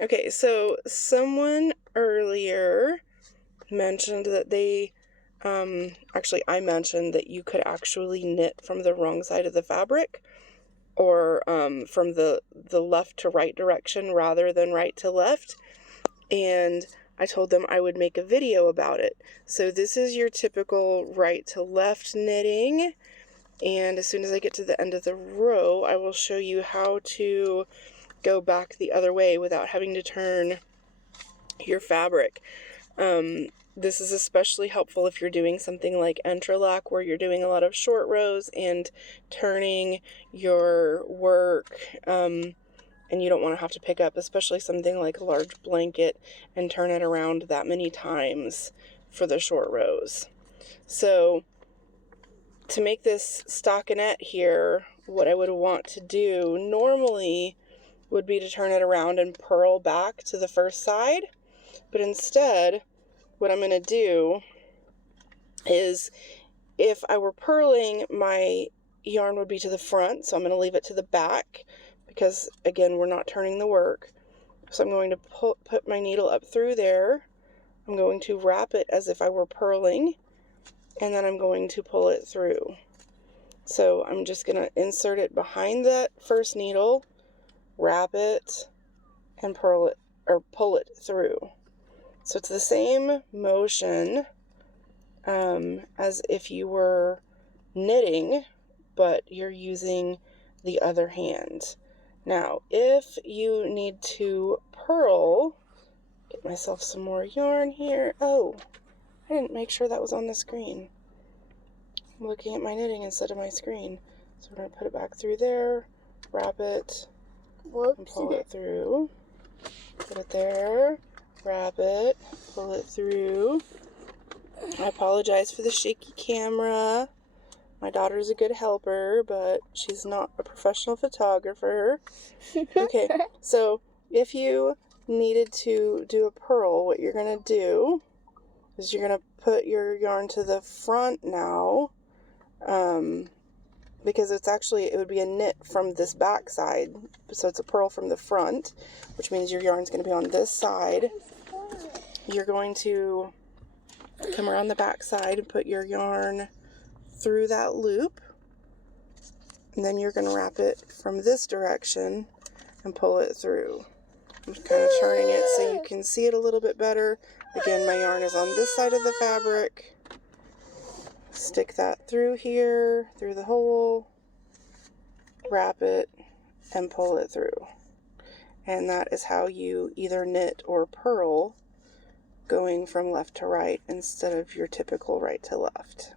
Okay, so someone earlier mentioned that actually I mentioned that you could actually knit from the wrong side of the fabric, or from the left to right direction rather than right to left, and I told them I would make a video about it. So this is your typical right to left knitting, and as soon as I get to the end of the row, I will show you how to go back the other way without having to turn your fabric. This is especially helpful if you're doing something like entrelac, where you're doing a lot of short rows and turning your work, and you don't want to have to pick up, especially something like a large blanket, and turn it around that many times for the short rows. So to make this stockinette here, what I would want to do normally would be to turn it around and purl back to the first side. But instead, what I'm going to do is, if I were purling, my yarn would be to the front, so I'm going to leave it to the back because, again, we're not turning the work. So I'm going to put my needle up through there. I'm going to wrap it as if I were purling, and then I'm going to pull it through. So I'm just going to insert it behind that first needle, wrap it, and purl it, or pull it through. So it's the same motion as if you were knitting, but you're using the other hand. Now, if you need to purl, get myself some more yarn here. Oh, I didn't make sure that was on the screen. I'm looking at my knitting instead of my screen. So we're going to put it back through there, wrap it, and pull it through. Put it there, wrap it, pull it through. I apologize for the shaky camera. My daughter's a good helper, but she's not a professional photographer. Okay, so if you needed to do a purl, what you're going to do is you're going to put your yarn to the front now, because it would be a knit from this back side, so it's a purl from the front, which means your yarn's going to be on this side. You're going to come around the back side and put your yarn through that loop, and then you're going to wrap it from this direction and pull it through. I'm kind of turning it so you can see it a little bit better. Again, my yarn is on this side of the fabric. Stick that through here, through the hole, wrap it, and pull it through. And that is how you either knit or purl, going from left to right instead of your typical right to left.